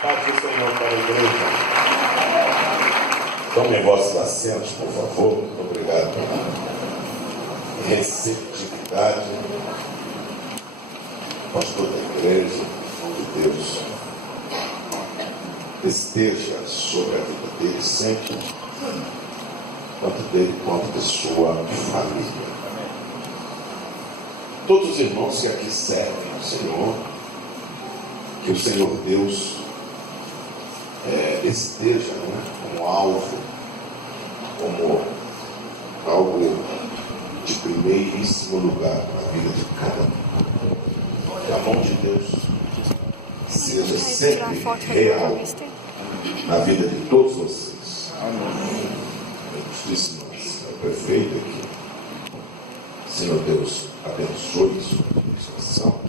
Paz do Senhor para a igreja. Tomem vossos assentos, por favor. Muito obrigado pela receptividade. Pastor da igreja, em nome de Deus, esteja sobre a vida dele sempre, tanto dele quanto de sua família. Todos os irmãos que aqui servem ao Senhor, que o Senhor Deus esteja como alvo, como algo de primeiríssimo lugar na vida de cada um. Que a mão de Deus seja sempre real na vida de todos vocês. Amém. Justíssimo prefeito aqui. Senhor Deus, abençoe sua administração,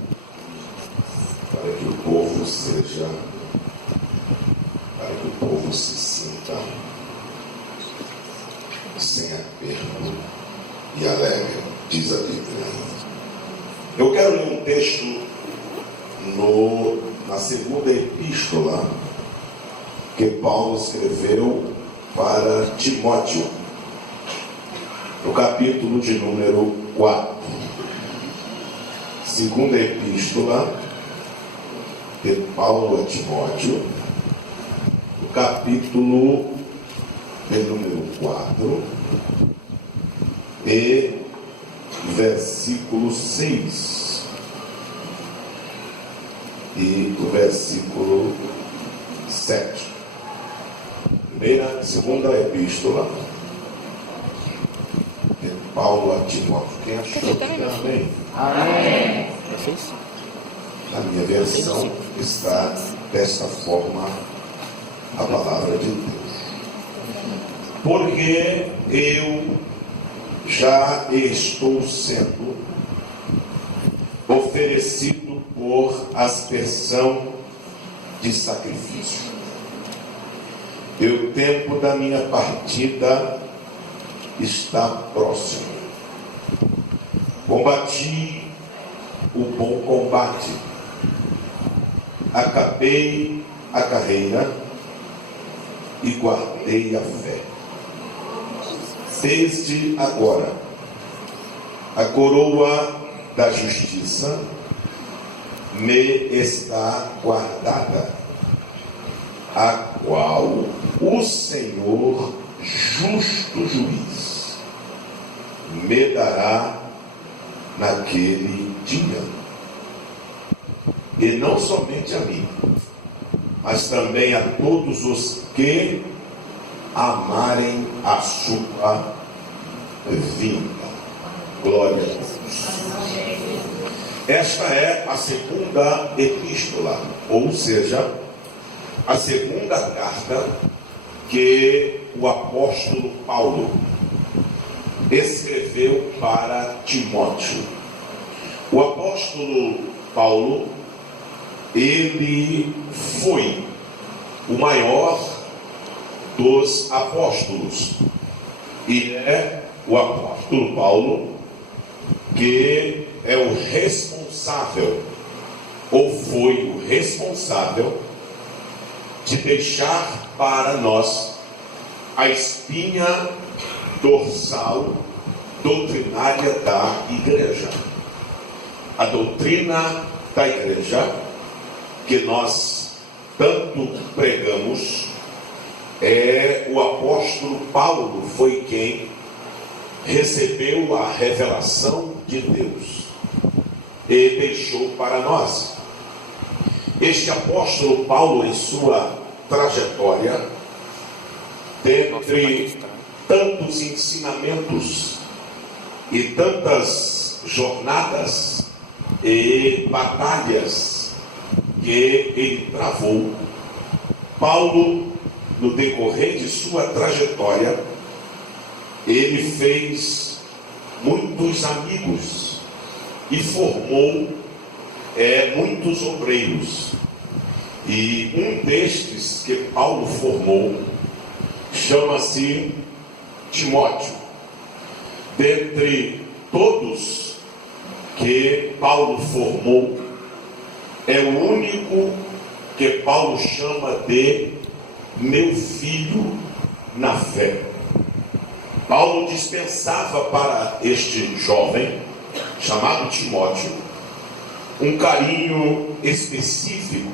para que o povo se sinta sem aperto e alegre, diz a Bíblia. Eu quero ler um texto na segunda epístola que Paulo escreveu para Timóteo, no capítulo de número 4. segunda epístola de Paulo a Timóteo, o capítulo de número 4 e versículo 6 e o versículo 7. Segunda epístola de Paulo a Timóteo. Quem achou? Amém. Amém. Na minha versão está desta forma a palavra de Deus. Porque eu já estou sendo oferecido por aspersão de sacrifício. E o tempo da minha partida está próximo. Combati o bom combate. Acabei a carreira e guardei a fé. Desde agora, a coroa da justiça me está guardada, a qual o Senhor, justo juiz, me dará naquele dia. E não somente a mim, mas também a todos os que amarem a sua vinda. Glória a Deus. Esta é a segunda epístola, ou seja, a segunda carta que o apóstolo Paulo escreveu para Timóteo. O apóstolo Paulo, ele foi o maior dos apóstolos, e é o apóstolo Paulo que é o responsável, ou foi o responsável, de deixar para nós a espinha dorsal doutrinária da igreja. A doutrina da igreja que nós tanto pregamos, o apóstolo Paulo foi quem recebeu a revelação de Deus e deixou para nós. Este apóstolo Paulo, em sua trajetória, dentre tantos ensinamentos e tantas jornadas e batalhas que ele travou, Paulo, no decorrer de sua trajetória, ele fez muitos amigos e formou muitos obreiros. E um destes que Paulo formou chama-se Timóteo. Dentre todos que Paulo formou, é o único que Paulo chama de meu filho na fé. Paulo dispensava para este jovem, chamado Timóteo, um carinho específico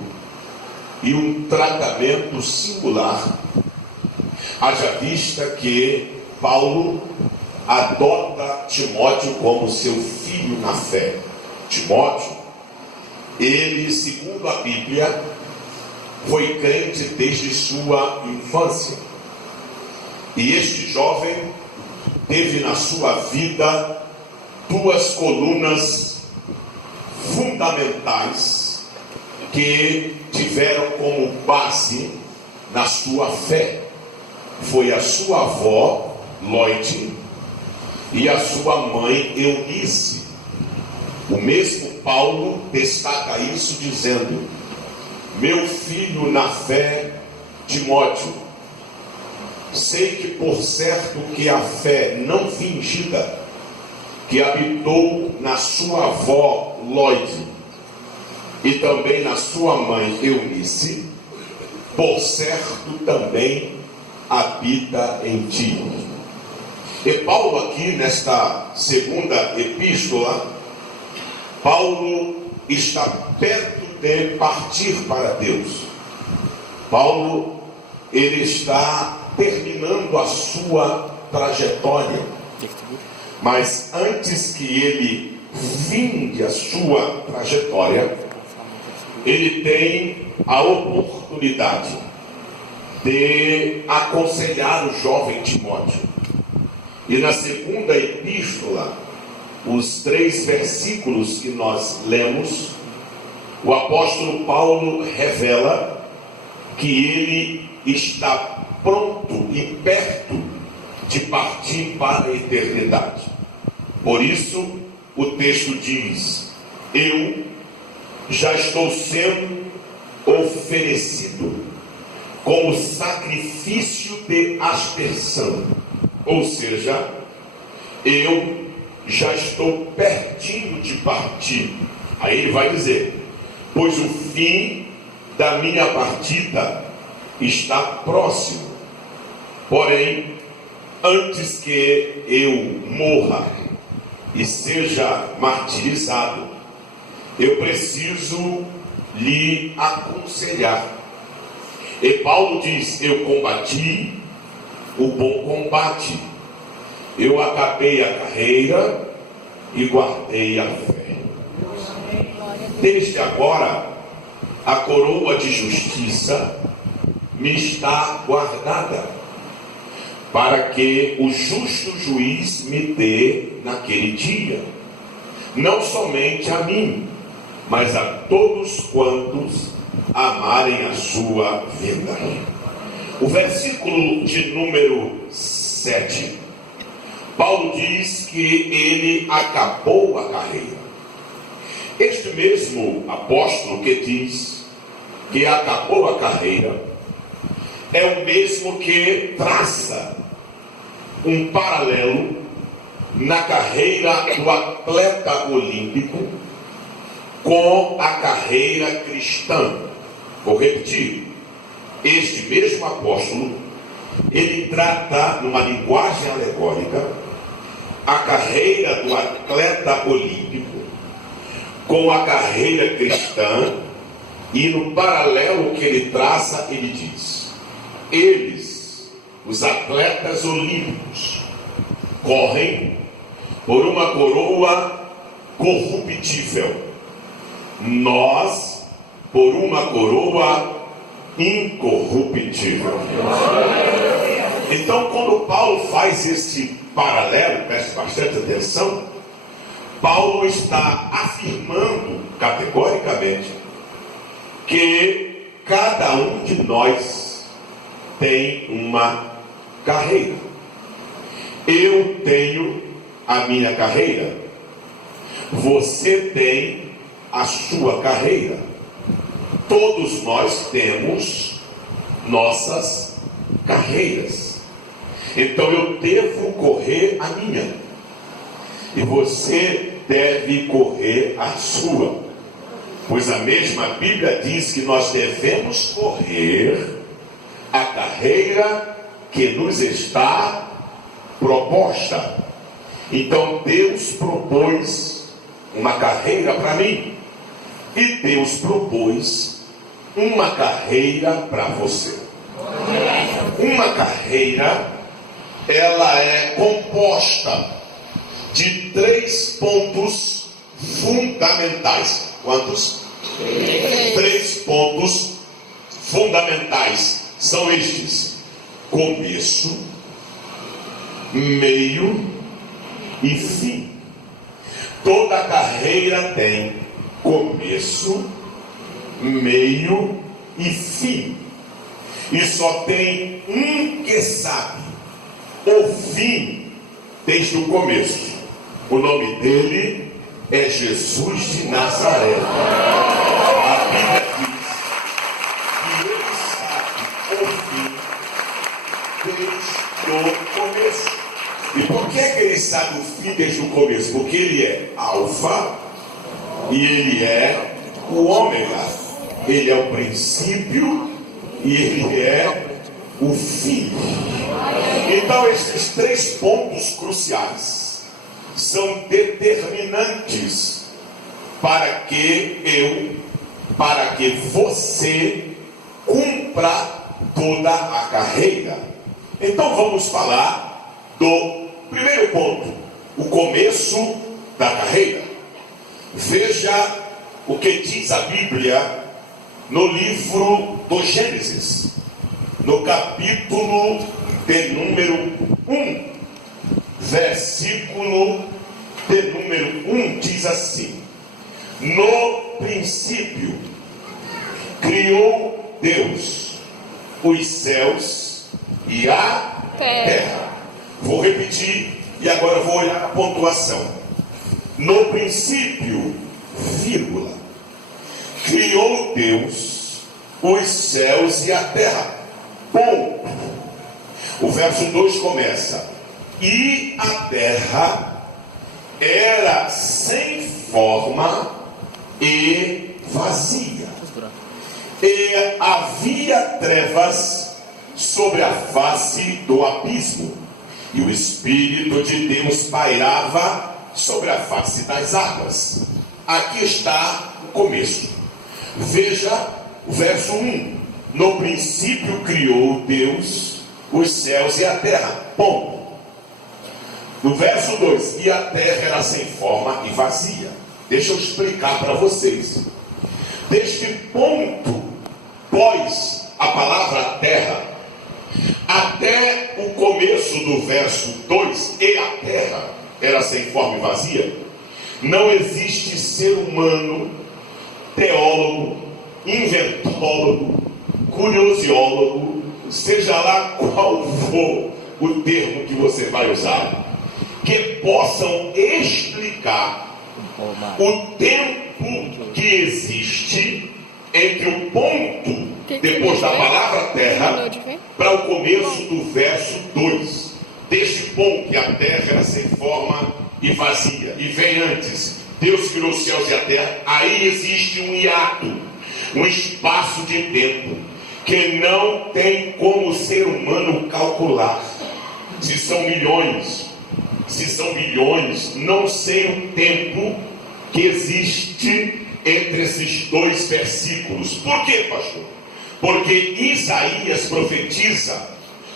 e um tratamento singular, haja vista que Paulo adota Timóteo como seu filho na fé. Timóteo, ele, segundo a Bíblia, foi crente desde sua infância. E este jovem teve na sua vida duas colunas fundamentais que tiveram como base na sua fé. Foi a sua avó, Loide, e a sua mãe, Eunice. O mesmo Paulo destaca isso dizendo: meu filho na fé, Timóteo, sei que por certo que a fé não fingida, que habitou na sua avó Loide e também na sua mãe Eunice, por certo também habita em ti. E Paulo aqui nesta segunda epístola Paulo está perto de partir para Deus. Paulo, ele está terminando a sua trajetória. Mas antes que ele finde a sua trajetória, ele tem a oportunidade de aconselhar o jovem Timóteo. E na segunda epístola, os 3 versículos que nós lemos, o apóstolo Paulo revela que ele está pronto e perto de partir para a eternidade. Por isso, o texto diz: eu já estou sendo oferecido como sacrifício de aspersão. Ou seja, eu já estou pertinho de partir. Aí ele vai dizer: pois o fim da minha partida está próximo. Porém, antes que eu morra e seja martirizado, eu preciso lhe aconselhar. E Paulo diz: eu combati o bom combate, eu acabei a carreira e guardei a fé. Desde agora, a coroa de justiça me está guardada, para que o justo juiz me dê naquele dia, não somente a mim, mas a todos quantos amarem a sua vida. O versículo de número 7, Paulo diz que ele acabou a carreira. Este mesmo apóstolo que diz que acabou a carreira é o mesmo que traça um paralelo na carreira do atleta olímpico com a carreira cristã. Vou repetir: este mesmo apóstolo, ele trata numa linguagem alegórica a carreira do atleta olímpico com a carreira cristã, e no paralelo que ele traça, ele diz: eles, os atletas olímpicos, correm por uma coroa corruptível, nós por uma coroa incorruptível. Então, quando Paulo faz esse paralelo, preste bastante atenção, Paulo está afirmando categoricamente que cada um de nós tem uma carreira. Eu tenho a minha carreira, você tem a sua carreira. Todos nós temos nossas carreiras. Então eu devo correr a minha, e você deve correr a sua, pois a mesma Bíblia diz que nós devemos correr a carreira que nos está proposta. Então Deus propôs uma carreira para mim, e Deus propôs uma carreira para você. Uma carreira, ela é composta de 3 pontos fundamentais. Quantos? 3 pontos fundamentais são estes: começo, meio e fim. Toda carreira tem começo, meio e fim. E só tem um que sabe o fim desde o começo. O nome dele é Jesus de Nazaré. A Bíblia diz que ele sabe o fim desde o começo. E por que é que ele sabe o fim desde o começo? Porque ele é Alfa e ele é o Ômega. Ele é o princípio e ele é o fim. Então esses 3 pontos cruciais são determinantes para que você cumpra toda a carreira. Então vamos falar do primeiro ponto, o começo da carreira. Veja o que diz a Bíblia no livro do Gênesis, no capítulo de número 1, versículo de número 1, diz assim: no princípio criou Deus os céus e a terra. Vou repetir e agora vou olhar a pontuação. No princípio, vírgula, criou Deus os céus e a terra. Ponto. O verso 2 começa: e a terra era sem forma e vazia, e havia trevas sobre a face do abismo, e o Espírito de Deus pairava sobre a face das águas. Aqui está o começo. Veja o verso 1. No princípio criou Deus os céus e a terra. Ponto. No verso 2, e a terra era sem forma e vazia. Deixa eu explicar para vocês. Deste ponto, pós a palavra terra, até o começo do verso 2, e a terra era sem forma e vazia, não existe ser humano, teólogo, inventólogo, curiosiólogo, seja lá qual for o termo que você vai usar, que possam explicar o tempo que existe entre o ponto depois da palavra terra para o começo do verso 2. Deste ponto que a terra era sem forma e vazia, e vem antes, Deus criou os céus e a terra. Aí existe um hiato, um espaço de tempo que não tem como o ser humano calcular. Se são milhões, se são bilhões, não sei o tempo que existe entre esses dois versículos. Por quê, pastor? Porque Isaías profetiza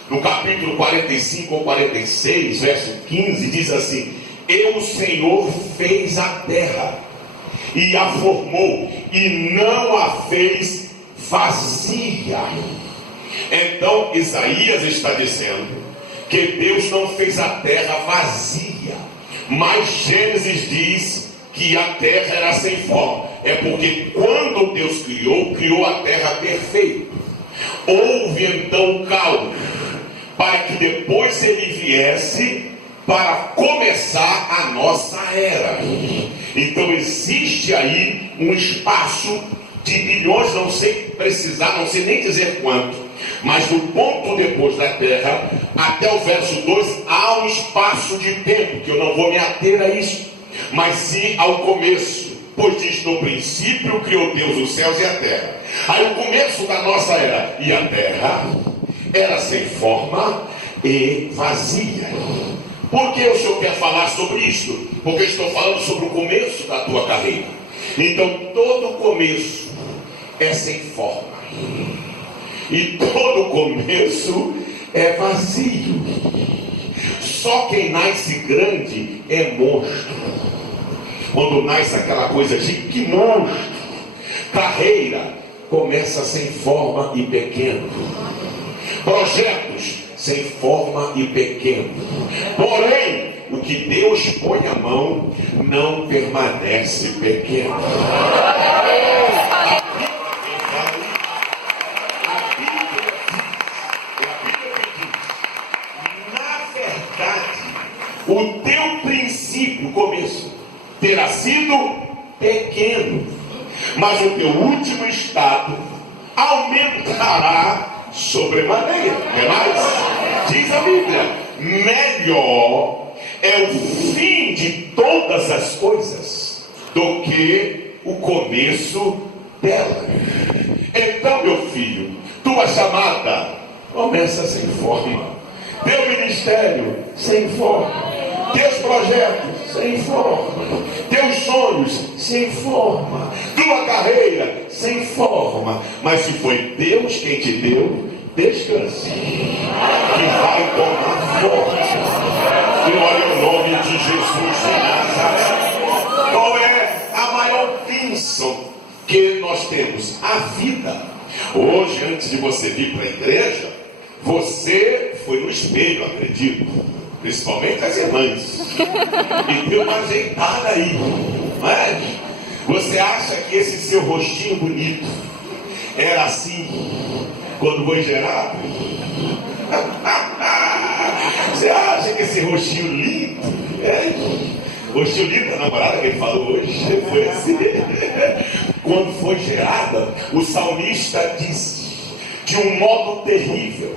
no capítulo 45 ou 46, verso 15, diz assim: eu, o Senhor, fez a terra e a formou, e não a fez vazia. Então Isaías está dizendo que Deus não fez a terra vazia, mas Gênesis diz que a terra era sem forma. É porque quando Deus criou a terra perfeita. Houve então o caos, para que depois ele viesse para começar a nossa era. Então existe aí um espaço de bilhões, não sei precisar, não sei nem dizer quanto, mas do ponto depois da terra até o verso 2 há um espaço de tempo, que eu não vou me ater a isso, mas sim ao começo, pois diz: no princípio criou Deus os céus e a terra. Aí o começo da nossa era, e a terra era sem forma e vazia. Por que o Senhor quer falar sobre isso? Porque eu estou falando sobre o começo da tua carreira. Então todo começo é sem forma, e todo começo é vazio. Só quem nasce grande é monstro. Quando nasce aquela coisa de que monstro, carreira começa sem forma e pequeno, projetos sem forma e pequeno, porém o que Deus põe a mão não permanece pequeno. O teu princípio, começo, terá sido pequeno, mas o teu último estado aumentará sobremaneira. É mais? Diz a Bíblia: melhor é o fim de todas as coisas do que o começo delas. Então, meu filho, tua chamada começa sem forma, teu ministério sem forma, teus projetos sem forma. Teus sonhos, sem forma. Tua carreira, sem forma. Mas se foi Deus quem te deu, descanse, que vai tomar forma. Glória ao nome de Jesus de Nazaré. Qual é a maior bênção que nós temos? A vida. Hoje, antes de você vir para a igreja, você foi no espelho, acredito, principalmente as irmãs, e deu uma ajeitada aí, não é? Você acha que esse seu rostinho bonito era assim quando foi gerado? Você acha que esse rostinho lindo, rostinho lindo, a namorada que ele falou hoje, foi assim. Quando foi gerada, o salmista disse, de um modo terrível,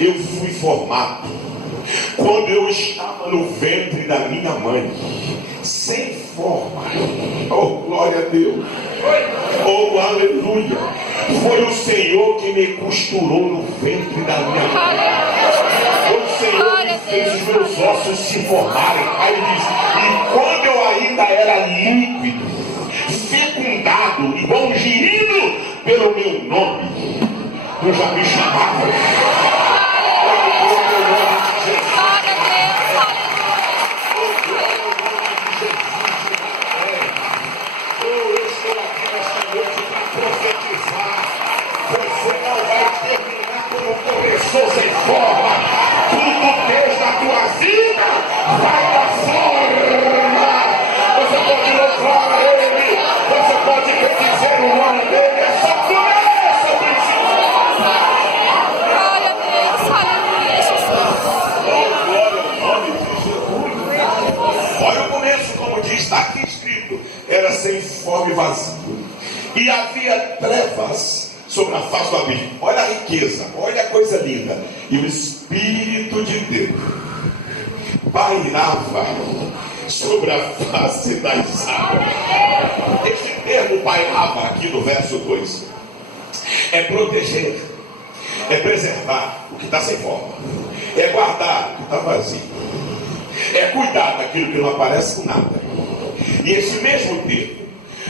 eu fui formado quando eu estava no ventre da minha mãe, sem forma. Oh, glória a Deus. Oh, aleluia. Foi o Senhor que me costurou no ventre da minha mãe. Foi o Senhor que fez os meus ossos se formarem. Aí ele diz, e quando eu ainda era líquido, fecundado, igual um girino pelo meu nome, tu já me chamavas. Começou sem forma, tudo Deus na tua vida vai dar forma. Você pode louvar a Ele, você pode dizer o nome dele, é só começa o princípio. Glória a Deus, aleluia, Jesus. Glória ao nome de Jesus. Olha o começo, como diz, está aqui escrito, era sem forma e vazio, e havia trevas sobre a face do abismo. Olha a riqueza, olha a coisa linda. E o Espírito de Deus pairava sobre a face das águas. Esse termo pairava aqui no verso 2 é proteger, é preservar o que está sem forma, é guardar o que está vazio, é cuidar daquilo que não aparece com nada. E esse mesmo termo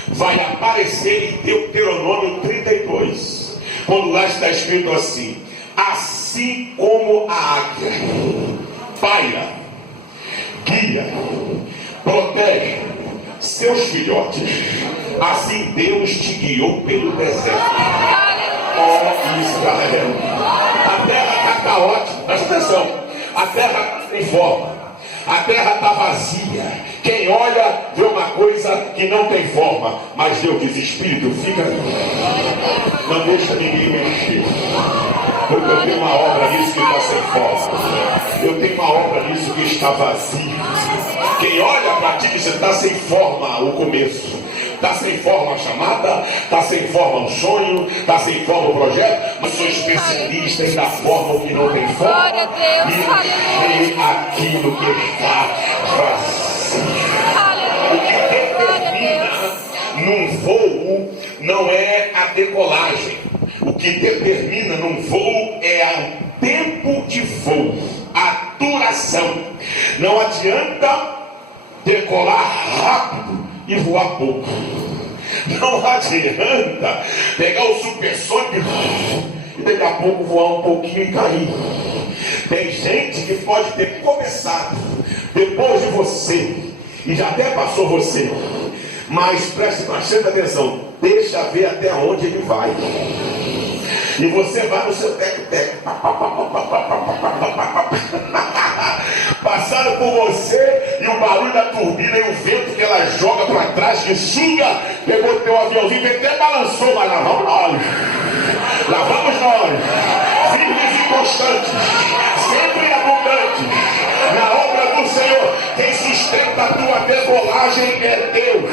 vai aparecer em Deuteronômio 32, quando lá está escrito assim, assim como a águia paira, guia, protege seus filhotes, assim Deus te guiou pelo deserto, ó Israel. A terra está caótica, presta atenção, a terra tem forma, a terra está vazia. Quem olha vê uma coisa que não tem forma, mas Deus diz, Espírito, fica ali, não deixa ninguém mexer, porque eu tenho uma obra nisso que está sem forma, eu tenho uma obra nisso que está vazio. Quem olha para ti diz, está sem forma o começo, está sem forma a chamada, está sem forma o sonho, está sem forma o projeto, mas sou especialista em dar forma o que não tem forma e encher aquilo que está vazio. O que determina num voo não é a decolagem, o que determina num voo é o tempo de voo, a duração. Não adianta decolar rápido e voar pouco. Não adianta pegar o supersônico e daqui a pouco voar um pouquinho e cair. Tem gente que pode ter começado depois de você e já até passou você, mas preste bastante atenção, deixa ver até onde ele vai. E você vai no seu teco-teco, passando por você, e o barulho da turbina e o vento que ela joga para trás, que suga, pegou teu aviãozinho, até balançou, mas lá vamos nós, firmes e constantes, sempre abundantes, na obra do Senhor. Quem sustenta a tua decolagem é Deus,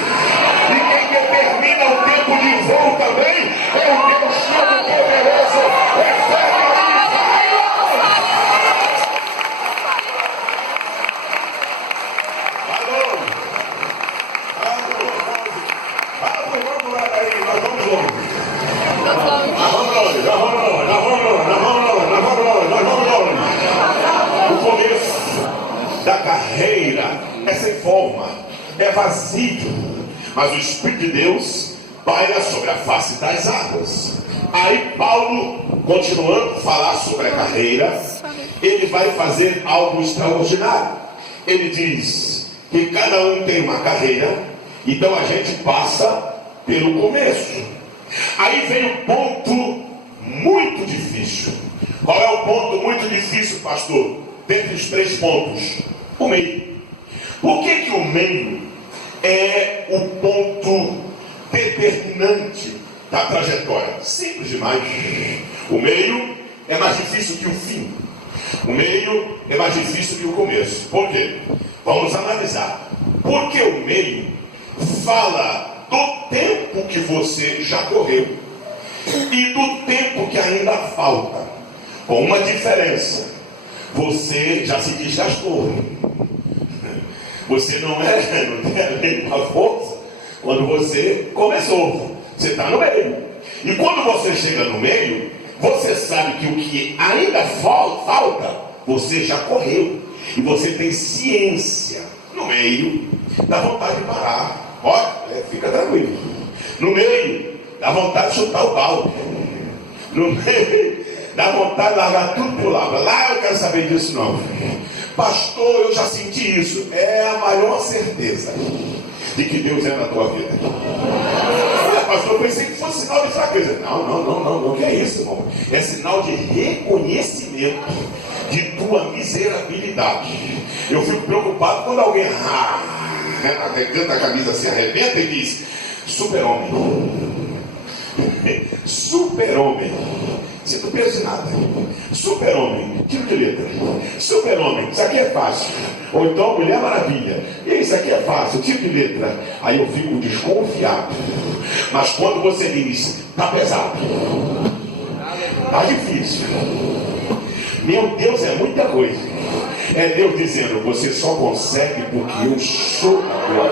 e quem determina o tempo de voo também é o Deus Todo-Poderoso. Recebe aí, vai! Vamos lá daí, nós vamos longe. O começo da carreira é sem forma. é vazio, mas o Espírito de Deus paira sobre a face das águas. Aí Paulo, continuando a falar sobre a carreira, ele vai fazer algo extraordinário. Ele diz que cada um tem uma carreira, então a gente passa pelo começo. Aí vem um ponto muito difícil. Qual é o ponto muito difícil, pastor? Dentre os 3 pontos, o meio. Por que o meio é o ponto determinante da trajetória? Simples demais. O meio é mais difícil que o fim. O meio é mais difícil que o começo. Por quê? Vamos analisar. Porque o meio fala do tempo que você já correu e do tempo que ainda falta. Com uma diferença: você já se desgastou. Você não tem a mesma força quando você começou. Você está no meio. E quando você chega no meio, você sabe que o que ainda falta, você já correu. E você tem ciência. No meio, dá vontade de parar. Olha, fica tranquilo. No meio, dá vontade de chutar o balde. No meio, dá vontade de largar tudo pro lado. Lá eu quero saber disso não. Pastor, eu já senti isso. É a maior certeza de que Deus é na tua vida. Pastor, eu pensei que fosse sinal de fraqueza. Não, que é isso, irmão? É sinal de reconhecimento de tua miserabilidade. Eu fico preocupado quando alguém arrebenta a camisa, se arrebenta e diz: super-homem. Super-homem. Sinto peso de nada. Super-homem, tiro de letra. Super-homem, isso aqui é fácil. Ou então Mulher Maravilha, isso aqui é fácil, tiro de letra. Aí eu fico desconfiado. Mas quando você diz: tá pesado, tá difícil, meu Deus, é muita coisa. É Deus dizendo: você só consegue porque eu sou a tua.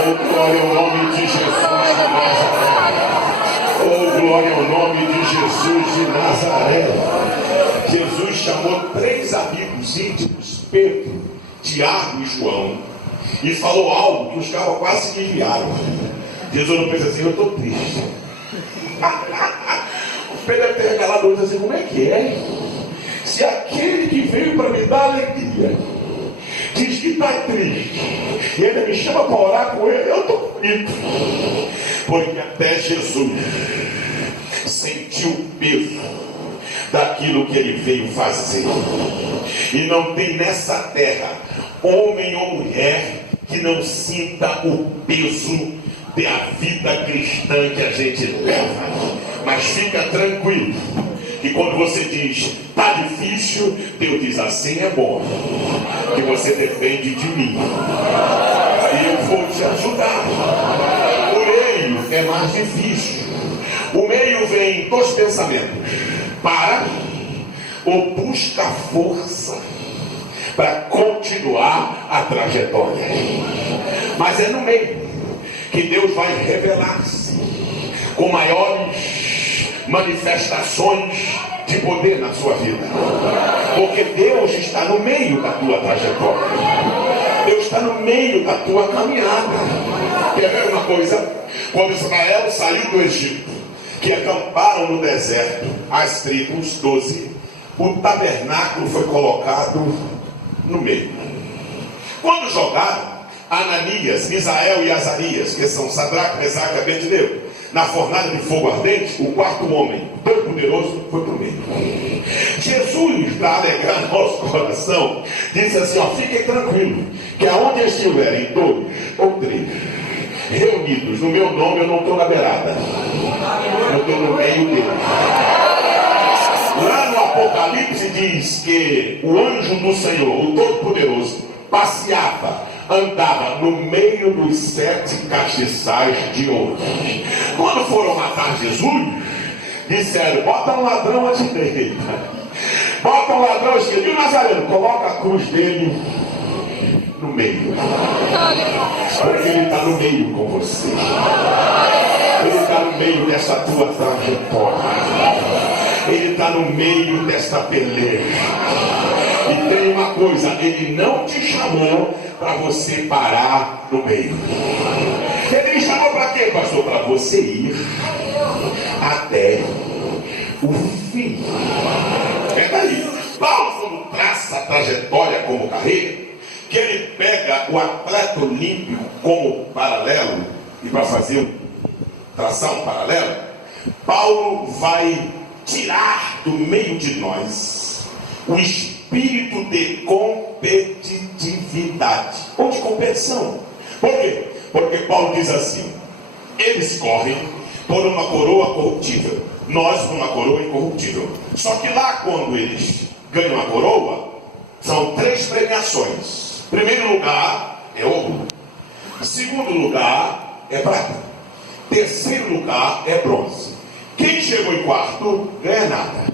Oh, glória ao nome de Jesus de Nazaré. Oh, glória ao nome de Jesus de Nazaré. Jesus chamou 3 amigos íntimos, Pedro, Tiago e João, e falou algo que os caras quase se desviaram. Jesus não pensa assim: eu estou triste. O Pedro deve ter regalado hoje assim: como é que é? Se aquele que veio para me dar alegria diz que está triste e ainda me chama para orar com ele, eu estou bonito. Porque até Jesus sentiu o peso daquilo que ele veio fazer. E não tem nessa terra homem ou mulher que não sinta o peso da vida cristã que a gente leva. Mas fica tranquilo, que quando você diz: tá difícil, Deus diz: assim é bom, que você depende de mim e eu vou te ajudar. O meio é mais difícil. O meio vem dos pensamentos: para ou busca força para continuar a trajetória. Mas é no meio que Deus vai revelar-se com maiores manifestações de poder na sua vida. Porque Deus está no meio da tua trajetória. Deus está no meio da tua caminhada. Quer ver uma coisa? Quando Israel saiu do Egito, que acamparam no deserto, as tribos 12, o tabernáculo foi colocado no meio. Quando jogaram Ananias, Misael e Azarias, que são Sadraque, Mesaque e Abednego, na fornalha de fogo ardente, o 4º homem, tão poderoso, foi para o meio. Jesus, para alegrar nosso coração, disse assim: ó, fiquem tranquilos, que aonde estiverem 2 ou 3 reunidos no meu nome, eu não estou na beirada, eu estou no meio deles. Lá no Apocalipse diz que o anjo do Senhor, o Todo-Poderoso, passeava, andava no meio dos 7 castiçais de ouro. Quando foram matar Jesus, disseram: bota um ladrão à direita, bota um ladrão à esquerda, e o Nazareno, coloca a cruz dele no meio, porque ele está no meio com você. Ele está no meio dessa tua trajetória. Ele está está no meio desta peleja. E tem uma coisa, ele não te chamou para você parar no meio. Ele me chamou para quê, pastor? Para você ir até o fim. É daí. Paulo, quando traça a trajetória como carreira, que ele pega o atleta olímpico como paralelo, e para fazer traçar um paralelo, Paulo vai tirar do meio de nós o espírito de competitividade ou de competição. Por quê? Porque Paulo diz assim: eles correm por uma coroa corruptível, nós por uma coroa incorruptível. Só que lá, quando eles ganham a coroa, são 3 premiações. Primeiro lugar é ouro, segundo lugar é prata, terceiro lugar é bronze. Quem chegou em quarto ganha nada,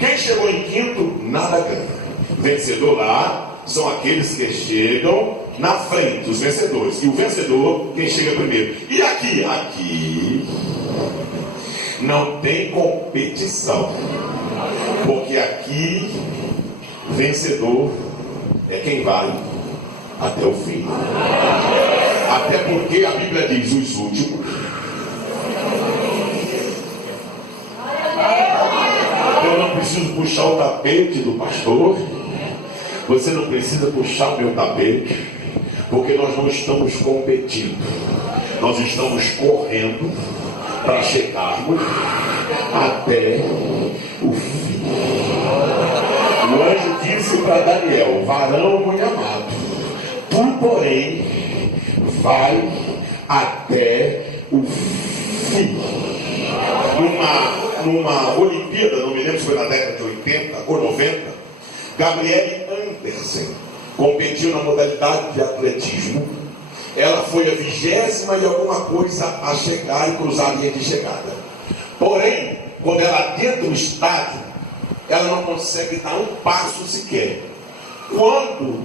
quem chegou em quinto nada ganha. Vencedor lá são aqueles que chegam na frente, os vencedores, e o vencedor quem chega primeiro. E aqui não tem competição, porque aqui vencedor é quem vai até o fim. Até porque a Bíblia diz: os últimos. Eu não preciso puxar o tapete do pastor, você não precisa puxar o meu tapete, porque nós não estamos competindo, nós estamos correndo para chegarmos até o fim. O anjo disse para Daniel: varão muito amado, tu porém vai até o fim. Numa Olimpíada, não me lembro se foi na década de 80 ou 90, Gabriele Andersen competiu na modalidade de atletismo. Ela foi a 20ª e alguma coisa a chegar e cruzar a linha de chegada. Porém, quando ela dentro do estádio, ela não consegue dar um passo sequer. Quando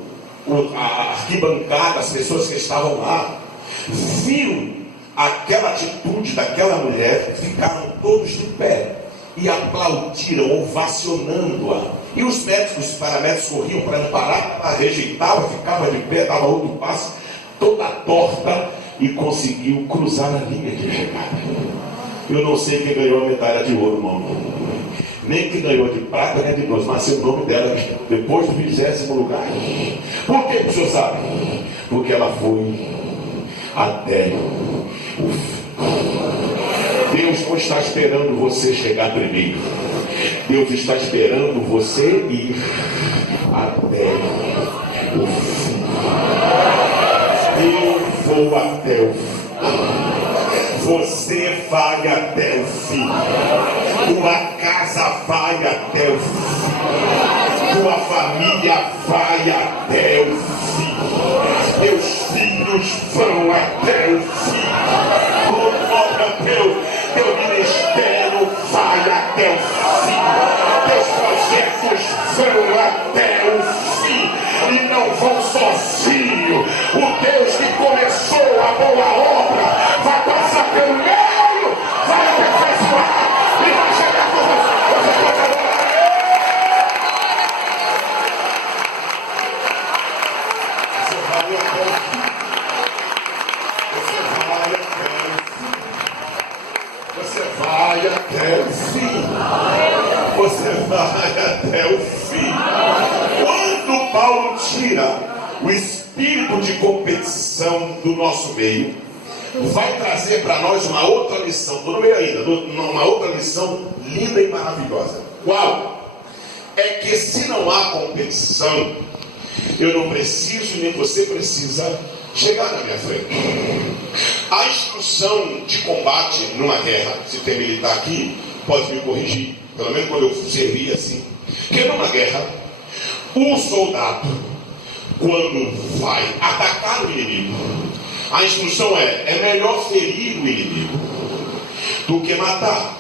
a arquibancada, as pessoas que estavam lá, viram aquela atitude daquela mulher, ficaram todos de pé e aplaudiram, ovacionando-a. E os médicos, os paramédicos corriam para não parar, ela rejeitava, ficava de pé, dava outro passo, toda torta, e conseguiu cruzar a linha de chegada. Eu não sei quem ganhou a medalha de ouro, não. Nem que ganhou de prata, nem de bronze, mas o nome dela depois do 20º lugar. Por que o senhor sabe? Porque ela foi até o fim. Deus não está esperando você chegar primeiro. Deus está esperando você ir até o fim. Eu vou até o fim. Você vai até o fim. Tua casa vai até o fim. Tua família vai até o fim. Teus filhos vão até o fim. Teu ministério vai até o fim. Teus projetos vão até o fim. E não vão sozinho. O Deus que começou a boa obra vai passar pelo meio, vai aperfeiçoar e vai chegar com você. Você pode adorar. Você vai até o fim. Você vai até o fim. Você vai até o fim. Quando Paulo tira o espírito de competição do nosso meio, vai trazer para nós uma outra lição. Estou no meio ainda, uma outra lição linda e maravilhosa. Qual? É que se não há competição, eu não preciso, nem você precisa chegar na minha frente. A instrução de combate numa guerra, se tem militar aqui, pode me corrigir, pelo menos quando eu servi assim, que numa guerra, o soldado, quando vai atacar o inimigo, a instrução é melhor ferir o inimigo do que matar.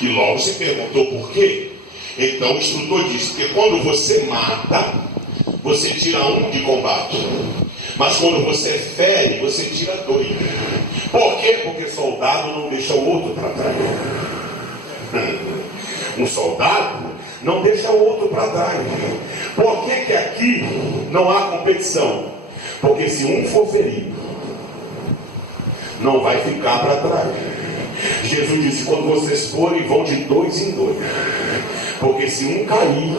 E logo se perguntou por quê? Então o instrutor disse que quando você mata, você tira um de combate. Mas quando você fere, você tira 2. Por quê? Porque soldado não deixa o outro para trás. Um soldado não deixa o outro para trás. Por que aqui não há competição? Porque se um for ferido, não vai ficar para trás. Jesus disse: quando vocês forem, vão de 2 em 2. Porque se um cair,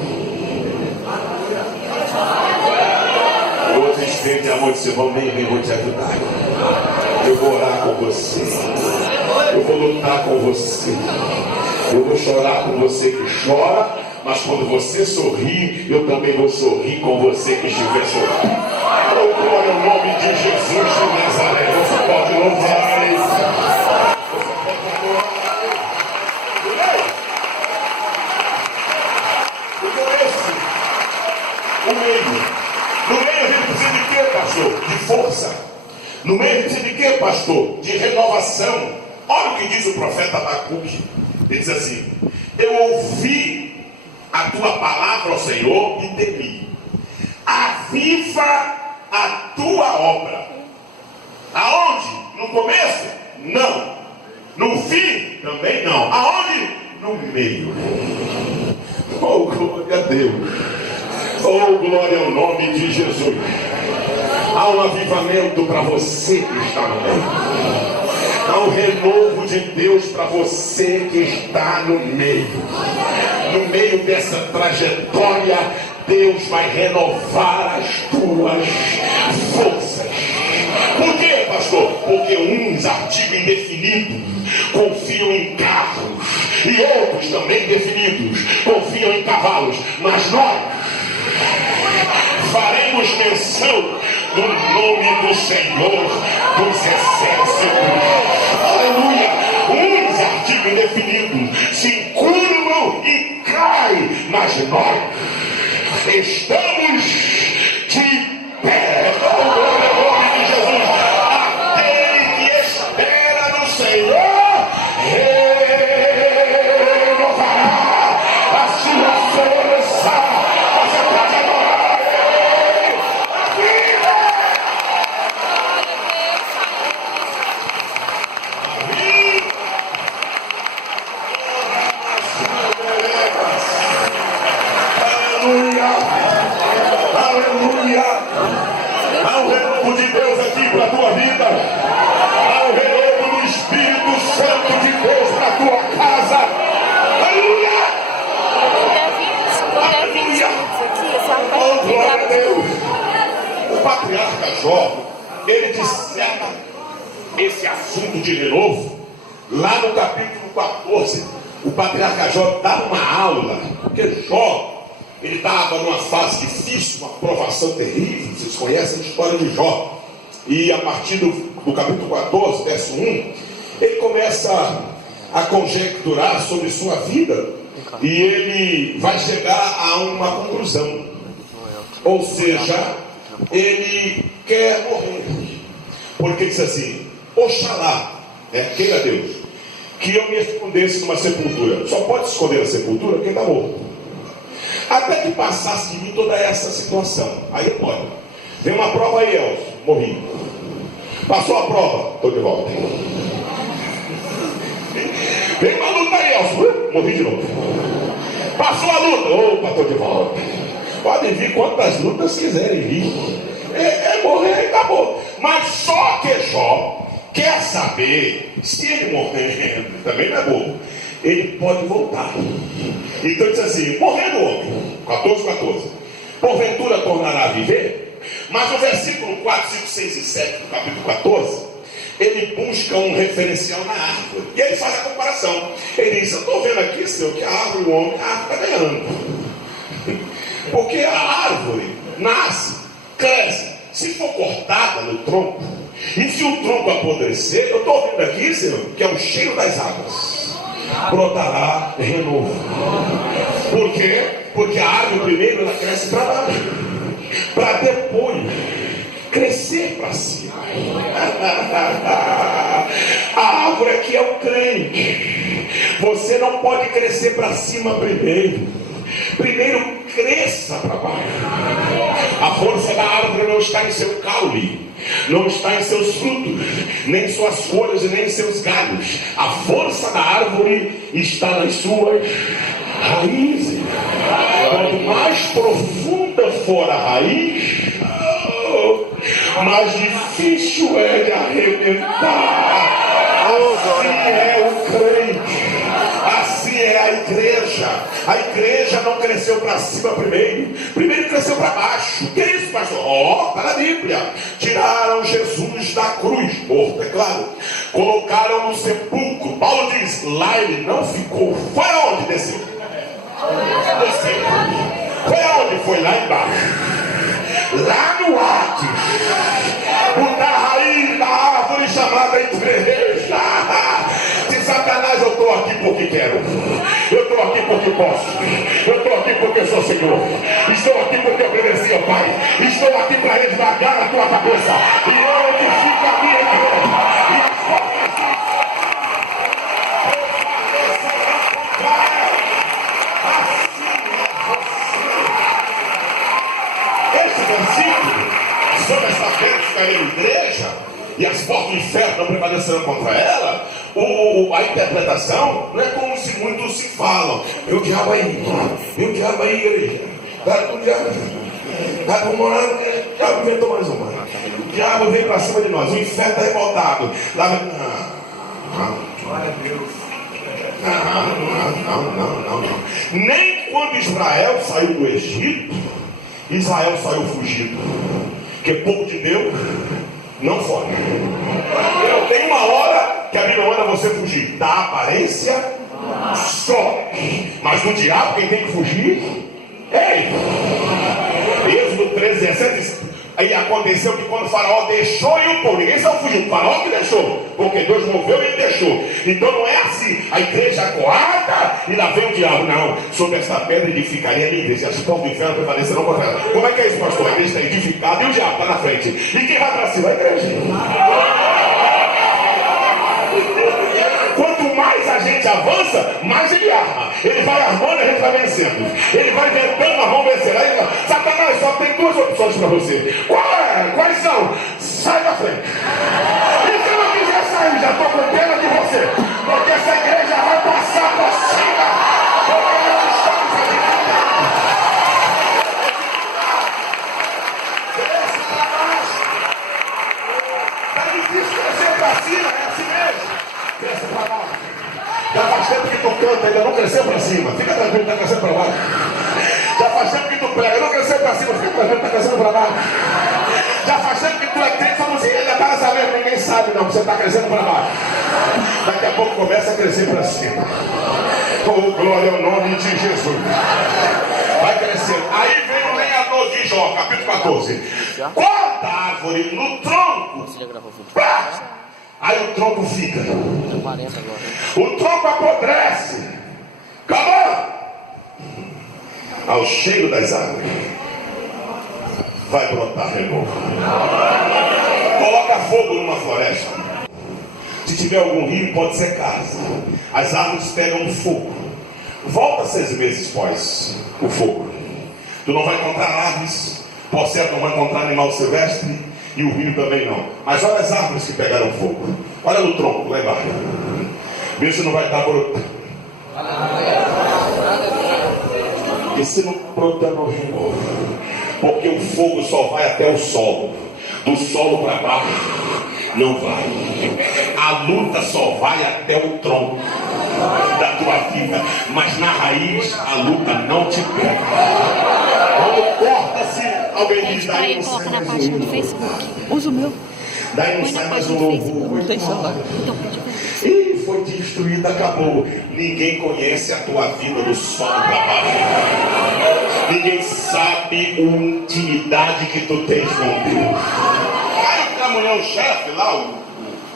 o outro estende a mão e diz: vem, vou te ajudar. Eu vou orar com você. Eu vou lutar com você. Eu vou chorar com você que chora. Mas quando você sorrir, eu também vou sorrir com você que estiver sorrindo. Oh, glória ao nome de Jesus de Nazaré. Você pode louvar ele. Você pode adorar ele. Então esse, o meio. No meio a gente precisa de quê, pastor? De força. No meio a gente precisa de quê, pastor? De renovação. Olha o que diz o profeta Abacuque. Ele diz assim: eu ouvi a tua palavra, ó Senhor, e temi. Aviva a tua obra. Aonde? No começo? Não. No fim? Também não. Aonde? No meio. Oh, glória a Deus. Oh, glória ao nome de Jesus. Há um avivamento para você que está no meio. Há um renovo de Deus para você que está no meio. No meio dessa trajetória, Deus vai renovar as tuas forças. Por quê, pastor? Porque uns, artigo indefinido, confiam em carros, e outros também definidos confiam em cavalos. Mas nós faremos menção do nome do Senhor dos exércitos. Aleluia! Uns, artigo indefinido, se curvam e caem, mas nós estamos de pé. Glória ao nome de Jesus. Aquele que espera no Senhor renovará a sua força. Você pode adorar Ele. A vida. Aleluia. Aleluia. Há um renovo de Deus aqui para a tua vida. Há um renovo do Espírito Santo de Deus para a tua casa. Aleluia. Oh, glória a Deus. O patriarca Jó, ele disserta esse assunto de renovo lá no capítulo 14. O patriarca Jó dá uma aula, porque Jó, ele estava numa fase difícil, uma provação terrível. Vocês conhecem a história de Jó. E a partir do capítulo 14, verso 1, ele começa a conjecturar sobre sua vida. E ele vai chegar a uma conclusão. Ou seja, ele quer morrer. Porque diz assim: oxalá, queira Deus, que eu me escondesse numa sepultura. Só pode se esconder na sepultura quem está morto. Até que passasse de mim toda essa situação. Aí pode. Vem uma prova aí, Elcio. Morri. Passou a prova. Estou de volta. Vem uma luta aí, Elcio. Morri de novo. Passou a luta. Opa, estou de volta. Podem vir quantas lutas quiserem vir. Morrer e acabou. Mas só que Jó quer saber se ele morrer. Também não é bobo. Ele pode voltar. Então diz assim: morrendo o homem, 14, porventura tornará a viver. Mas no versículo 4, 5, 6 e 7 do capítulo 14, ele busca um referencial na árvore. E ele faz a comparação. Ele diz: eu estou vendo aqui, Senhor, que a árvore, o homem, a árvore está ganhando. Porque a árvore nasce, cresce. Se for cortada no tronco, e se o tronco apodrecer, eu estou vendo aqui, Senhor, que é o cheiro das águas. Brotará renovo. Por quê? Porque a árvore primeiro ela cresce para baixo, para depois crescer para cima. A árvore aqui é o crente. Você não pode crescer para cima primeiro. Primeiro cresça para baixo. A força da árvore não está em seu caule, não está em seus frutos, nem em suas folhas e nem em seus galhos. A força da árvore está nas suas raízes. Quanto mais profunda for a raiz, mais difícil é de arrebentar. Assim é o crente, assim é a igreja. A igreja não cresceu para cima primeiro cresceu para baixo. O que é isso, pastor? Está na Bíblia. Tiraram Jesus da cruz, morto, é claro, colocaram no sepulcro. Paulo diz, lá ele não ficou. Foi aonde desceu? Desceu. Foi aonde? Foi lá embaixo. Lá no Hades, botar a raiz da árvore chamada igreja. Se Satanás, eu estou aqui porque quero, eu estou aqui porque posso, eu estou aqui porque sou Senhor, estou aqui porque obedeci ao Pai, estou aqui para esmagar a tua cabeça, e onde fica a minha igreja, e as portas sobre essa pedra que ficaria na igreja e as portas do inferno não prevalecerão contra ela. A interpretação não é como se muitos se falam. Meu diabo aí, igreja. O diabo morar, o diabo inventou mais uma. O diabo veio para cima de nós, o inferno está revoltado. Glória a Deus. Não. Nem quando Israel saiu do Egito, Israel saiu fugido. Porque povo de Deus não foge. Tem uma hora que a Bíblia manda você fugir da aparência só. Mas do diabo quem tem que fugir é ele. Êxodo 13:17 diz, aí aconteceu que quando o faraó deixou e o povo, ninguém saiu fugindo, o faraó que deixou, porque Deus moveu e ele deixou. Então não é assim, a igreja acorda e lá vem o diabo, não. Sobre essa pedra edificaria a minha igreja, as portas do inferno prevalecerão contra ela. Como é que é isso, pastor? A igreja está edificada e o diabo está na frente. E quem vai para cima? A igreja. Quanto mais a gente avança, mais ele arma. Ele vai armando e a gente vai vencendo. Ele vai inventando, nós vamos vencer. Aí, Satanás só tem duas opções para você. Quais são? Sai da frente. E se não quiser sair, já estou com pena de você. Porque essa igreja vai passar por cima. Porque não estamos desce para baixo. Está difícil crescer para cima, é assim mesmo. Desce para baixo. Já faz tempo que tu canta, ainda não cresceu para cima. Fica tranquilo, está crescendo para baixo. Já faz tempo que tu prega, não cresceu para cima. Fica tranquilo, está crescendo para baixo. Já faz tempo que tu é crente, falamos assim, ainda está nessa mesma, ninguém sabe não, que você está crescendo para baixo. Daqui a pouco começa a crescer para cima. Oh, glória ao nome de Jesus. Vai crescendo. Aí vem o lenhador de Jó, capítulo 14. Corta a árvore no tronco. Aí o tronco fica. O tronco apodrece. Acabou. Ao cheiro das árvores vai brotar de novo. Coloca fogo numa floresta. Se tiver algum rio, pode secar. As árvores pegam fogo. Volta 6 meses após o fogo. Tu não vai encontrar árvores. Por certo, não vai encontrar animal silvestre. E o rio também não. Mas olha as árvores que pegaram fogo. Olha no tronco, lá embaixo. Vê se não vai estar brotando. E se não brotando no rio? Porque o fogo só vai até o solo. Do solo para baixo não vai. A luta só vai até o tronco da tua vida. Mas na raiz a luta não te pega. Quando corta-se, alguém diz, daí não sai mais um louvor. Usa o meu. Daí não sai mais um louvor. Não tem celular. E foi destruído, acabou. Ninguém conhece a tua vida do solo para baixo. Ninguém sabe a intimidade que tu tens com Deus. Aí o caminhão-chefe lá,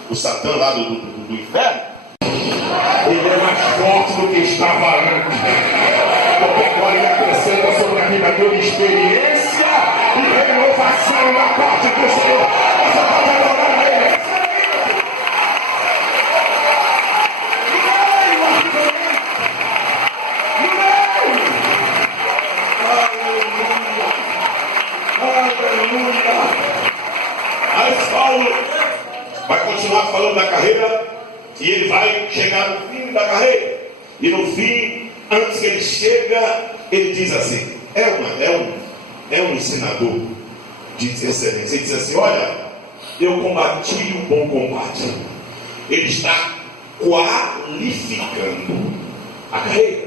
o Satã lá do inferno, ele é mais forte do que estava antes. Porque agora ele acrescenta sobre a vida dele experiência e renovação da parte do Senhor. Você pode adorar a ele. Aí Paulo vai continuar falando da carreira e ele vai chegar no fim da carreira. E no fim, antes que que ele chega, ele diz assim, é um ensinador de excelência. Ele diz assim, olha, eu combati o bom combate. Ele está qualificando a carreira.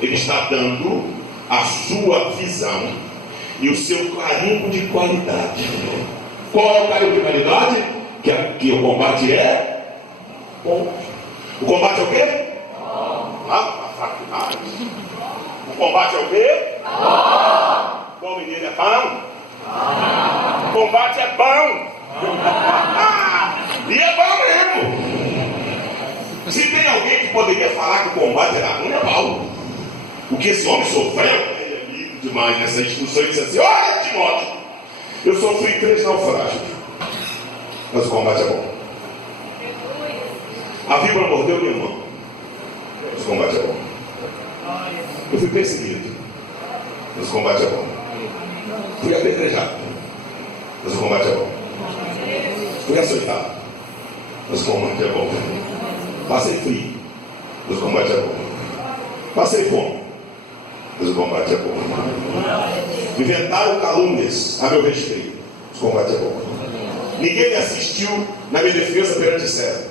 Ele está dando a sua visão e o seu carimbo de qualidade. Qual é o carimbo de qualidade? Que o combate é bom. O combate é o quê? Lá na faculdade. O combate é o quê? Bom menino é pão. O combate é bom. E é bom mesmo. Se tem alguém que poderia falar que o combate era ruim, é Paulo. O que esse homem sofreu, ele é lindo demais nessa instrução. Ele diz assim, olha Timóteo, eu sofri 3 naufrágios, mas o combate é bom. A víbora mordeu minha mão, mas o combate é bom. Eu fui perseguido, mas o combate é bom. Fui apedrejado, mas o combate é bom. Fui açoitado, mas o combate é bom. Passei frio, mas o combate é bom. Passei fome, mas o combate é bom. Inventaram calúnias a meu respeito, mas o combate é bom. Ninguém me assistiu na minha defesa perante César,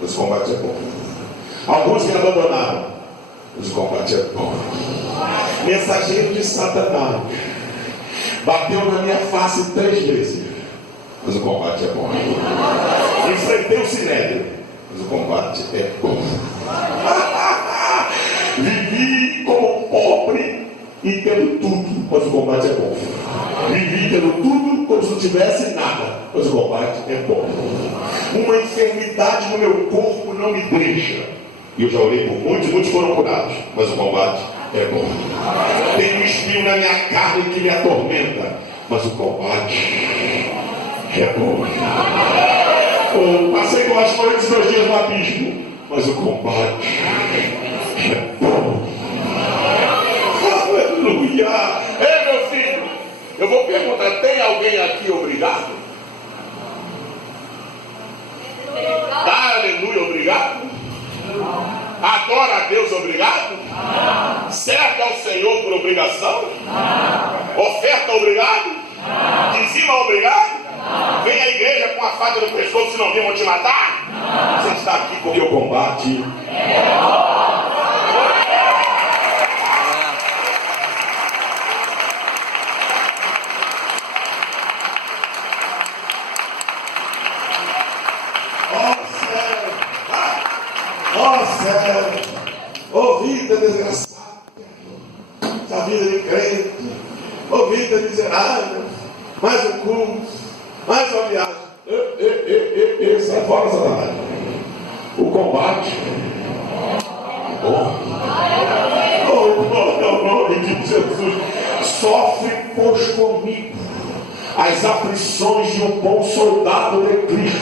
mas o combate é bom. Alguns me abandonaram, mas o combate é bom. Mensageiro de Satanás bateu na minha face 3 vezes, mas o combate é bom. Enfrentei o Sinédrio, mas o combate é bom. Vivi como pobre e tendo tudo, mas o combate é bom. Vivi tendo tudo como se não tivesse nada, mas o combate é bom. Uma enfermidade no meu corpo não me deixa. E eu já orei por muitos foram curados, mas o combate é bom. Tem um espinho na minha carne que me atormenta, mas o combate é bom. Passei com as noites 2 dias no abismo, mas o combate é bom. Aleluia! Ei, meu filho, eu vou perguntar, tem alguém aqui obrigado? Dá aleluia, obrigado? Adora a Deus, obrigado? Serve ao Senhor por obrigação? Oferta, obrigado? Dizima, obrigado? Vem à igreja com a faca no pescoço, se não vir, vão te matar? Você está aqui porque o combate é bom. Ô vida desgraçada, essa vida de crente, ô vida miserável, mais um curso, mais uma viagem. Sai fora, Satanás. O combate é bom. Oh, nome de Jesus. Sofre, pois, comigo as aflições de um bom soldado de Cristo,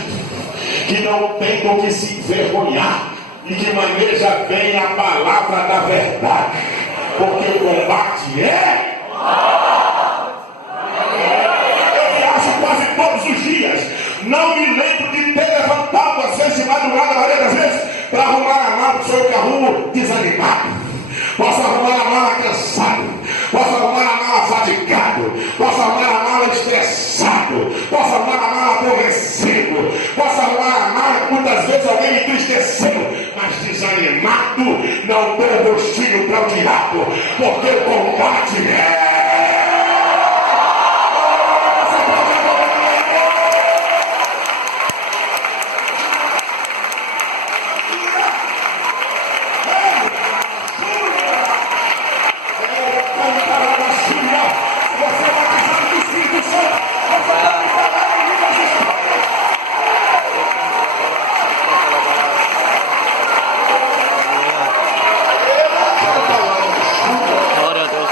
que não tem do que se envergonhar e que maneja bem a palavra da verdade, porque o combate é. Eu viajo quase todos os dias, não me lembro de ter levantado às vezes de madrugada, a maioria das vezes, para arrumar a mala, sou eu que arrumo desanimado, posso arrumar a mala cansado, posso arrumar a mala fadigado, posso arrumar a mala estressado, posso arrumar a mala aborrecido, posso arrumar a mala muitas vezes alguém me entristeceu, mas desanimado não dou rostinho para o diabo, porque o combate é.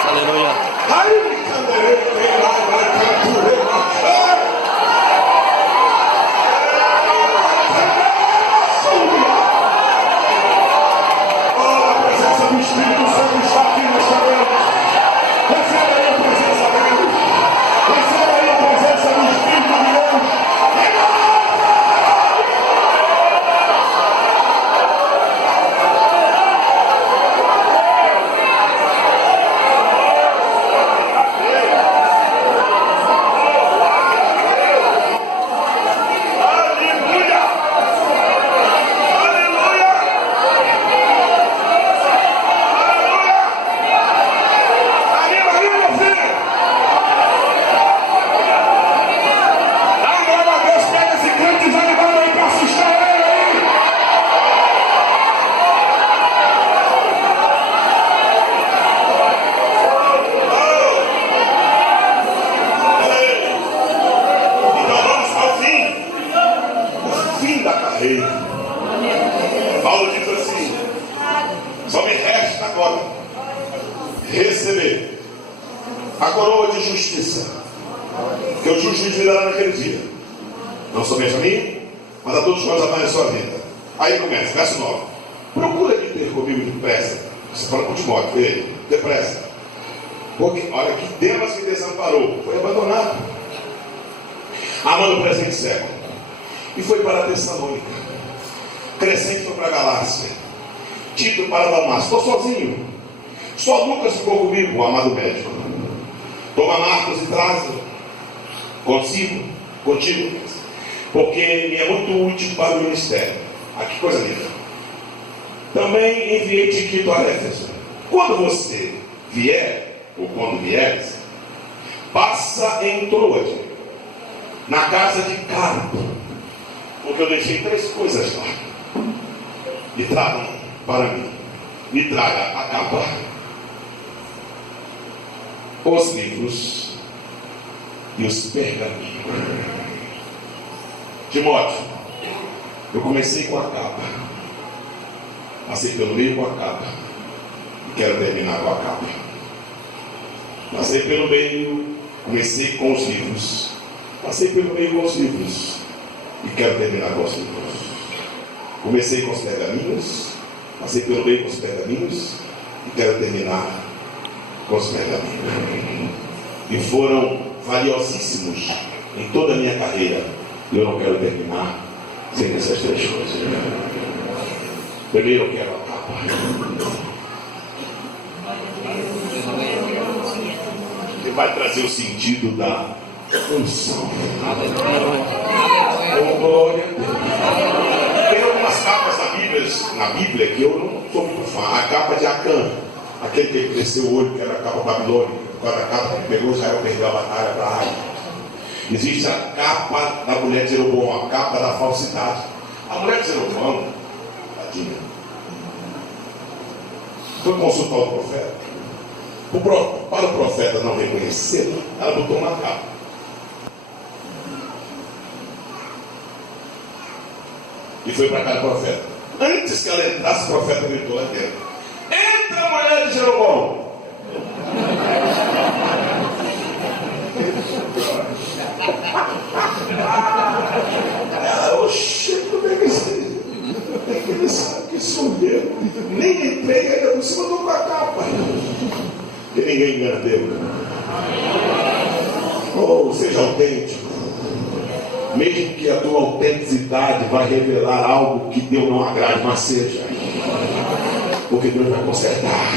Aleluia. a coroa de justiça, que o justo lhe dará naquele dia, não somente a mim, mas a todos quantos amarem a sua vida. Aí começa, verso 9: procura de ter comigo depressa. Você fala com Timóteo, ele, depressa. Porque, olha, que Demas me desamparou, foi abandonado, amando o presente século, e foi para a Tessalônica. Crescente foi para a Galácia, Tito para Damasco. Estou sozinho, só Lucas ficou comigo, o amado médico. Toma Marcos e traz-o contigo, porque ele é muito útil para o ministério. Que coisa linda. Também enviei Tiquito a Éfeso. Quando você vier, ou quando vieres, passa em Troade, na casa de Carpo, porque eu deixei 3 coisas lá. E tragam para mim, me traga a capa, os livros e os pergaminhos. Timóteo, eu comecei com a capa, passei pelo meio com a capa, e quero terminar com a capa. Passei pelo meio, comecei com os livros, passei pelo meio com os livros, e quero terminar com os livros. Comecei com os pergaminhos, passei pelo meio com os pergaminhos, e quero terminar com os pergaminhos. E foram valiosíssimos em toda a minha carreira. E eu não quero terminar sem essas 3 coisas. Primeiro eu quero a capa. Que vai trazer o sentido da unção. Oh, glória a Deus. Tem algumas capas na Bíblia que eu não sou muito fã. A capa de Acã, aquele que cresceu o olho, que era a capa babilônica. Por causa da capa que pegou, Israel perdeu a batalha para a Ai. Existe a capa da mulher de Jeroboão, a capa da falsidade. A mulher de Jeroboão, tadinha, foi consultar o profeta. Para o profeta não reconhecê-la, ela botou uma capa. E foi para cá do profeta. Antes que ela entrasse, o profeta gritou lá dentro: entra, mulher de Jeroboão! Oxê, como é que ele sabe que sou eu? Nem entrei, ainda por cima estou com a capa. E ninguém engana Deus. Oh, seja autêntico. Mesmo que a tua autenticidade vai revelar algo que Deus não agrade, mas seja. Porque Deus vai consertar.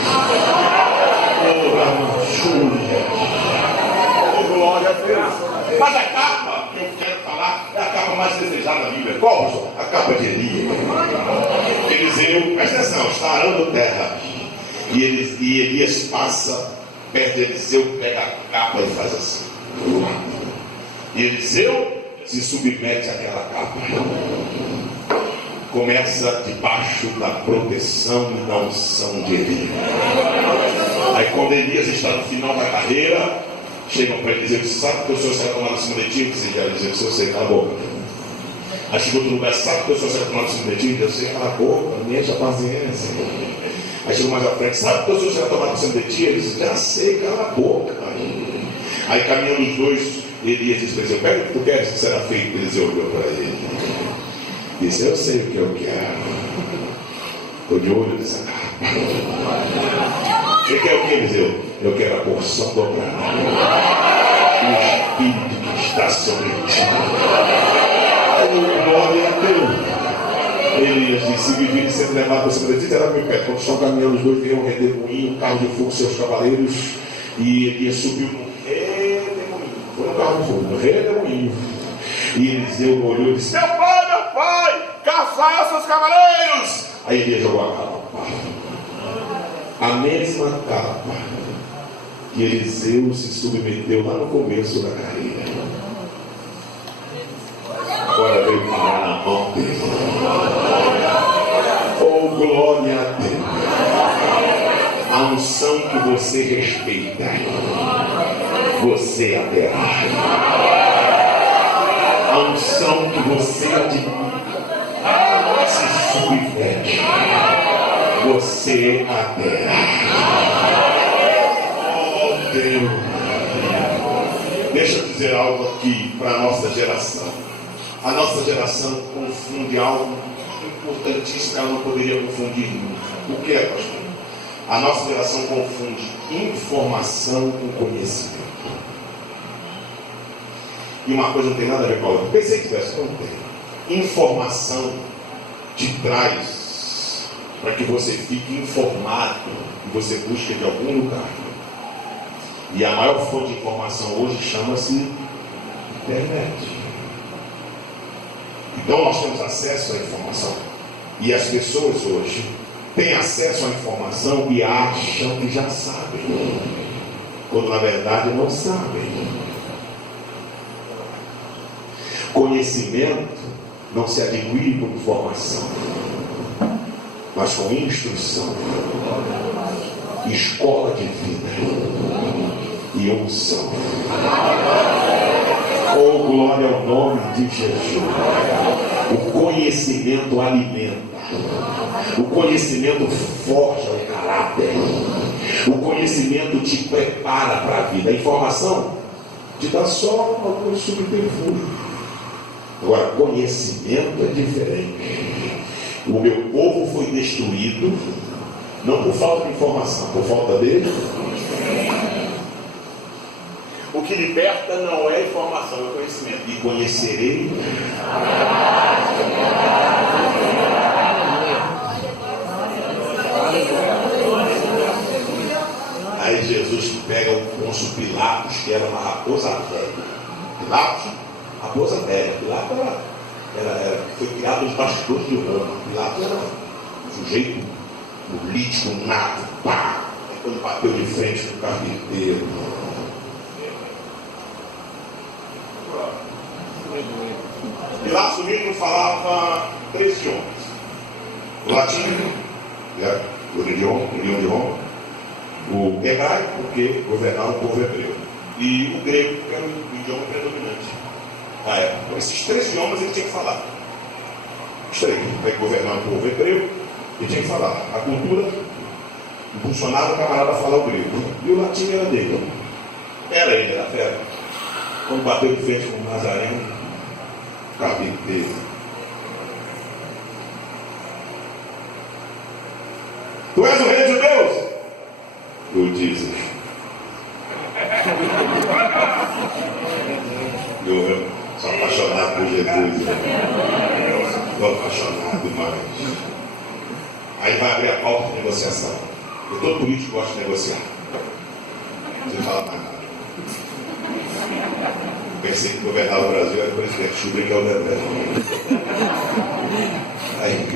Oh, glória a Deus. Mas a capa que eu quero falar é a capa mais desejada da Bíblia. Qual, pastor? A capa de Elias. Eliseu, presta atenção, está arando terra. E Elias passa perto de Eliseu, pega a capa e faz assim. E Eliseu se submete àquela capa. Começa debaixo da proteção e da unção de Elias. Aí quando Elias está no final da carreira, chegam para ele dizer: sabe que o Senhor será tomado em cima de ti? E ele diz: o Senhor sei, cala a boca. Aí chegou outro lugar: sabe que o Senhor será tomado em cima de ti? E eu sei, cala a boca, me enche a paciência. Aí chegou mais à frente: sabe que o Senhor será tomado em cima de ti? Ele diz: já sei, cala a boca. Aí caminhando os dois, Elias disse: Eliseu, pega o que tu queres que será feito. Eliseu olhou para ele e disse: eu sei o que eu quero. Estou de olho nessa capa. Você quer o que, Eliseu? Eu quero a porção dobrada. O Espírito que está sobre ti. Glória a Deus. Elias disse: se me virem sendo levado para cima de ti, terá meu pé. Quando estão caminhando os dois, veio um redemoinho, um carro de fogo, seus cavaleiros. E Elias subiu num redemoinho. Foi um carro de fogo, um redemoinho. E Eliseu olhou e disse: meu pai, caçai os seus cavaleiros. Aí Elias jogou a capa. A mesma capa que Eliseu se submeteu lá no começo da carreira, agora veio parar na mão dele. Oh, glória a Deus. A unção que você respeita, você haverá. A unção que você admira, se submete, você haverá. Oh Deus, dizer algo aqui para a nossa geração. A nossa geração confunde algo importantíssimo, ela não poderia confundir nunca. O que é, pastor? A nossa geração confunde informação com conhecimento. E uma coisa não tem nada a ver com a outra. Pensei que tivesse, não tem. Informação te traz para que você fique informado e você busque de algum lugar. E a maior fonte de informação hoje chama-se internet. Então nós temos acesso à informação. E as pessoas hoje têm acesso à informação e acham que já sabem, quando na verdade não sabem. Conhecimento não se adquire por informação, mas com instrução, escola de vida e unção. Oh, glória ao nome de Jesus. O conhecimento alimenta. O conhecimento forja o caráter. O conhecimento te prepara para a vida. A informação te dá só alguns subterfúgios. Agora, conhecimento é diferente. O meu povo foi destruído não por falta de informação, por falta dele. O que liberta não é informação, é conhecimento. E conhecerei. Aí Jesus pega o Pôncio Pilatos, que era uma raposa velha. Pilatos, raposa velha. Pilatos foi criado nos bastidores de Roma. Pilatos era um sujeito político, nato, pá. Aí quando bateu de frente com o carpinteiro. Pilatos, o livro, falava 3 idiomas: o latim, o idioma de Roma, o hebraico, porque governava o povo hebreu, e o grego, que era o idioma predominante na época. Então, esses 3 idiomas ele tinha que falar. Os 3, para governar o povo hebreu, ele tinha que falar. A cultura impulsionava o camarada a falar o grego, e o latim era dele. Era fera. Quando bateu de frente com o Nazareno, carpinteiro. Tu és o rei de Deus? Tu dizes. Eu sou apaixonado por Jesus. Estou apaixonado demais. Aí vai abrir a pauta de negociação. E todo político gosta de negociar. Não fala mais nada. Pensei que governava o Brasil era o presidente, descobri que é o Dedé. Aí,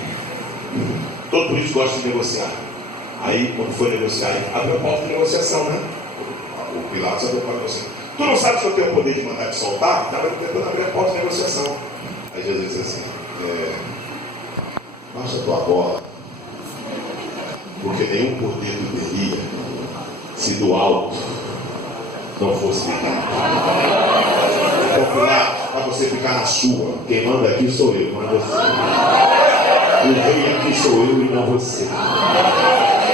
todo político gosta de negociar. Aí, quando foi negociar, abriu a porta de negociação, né? O Pilatos abriu a porta de negociação. Tu não sabe se eu tenho o poder de mandar te soltar? Estava tentando abrir a porta de negociação. Aí Jesus disse assim: baixa a tua bola, porque nenhum poder tu teria se do alto não fosse ligado. Então, Pilatos, para você ficar na sua, quem manda aqui sou eu, não é você. O rei aqui sou eu e não você.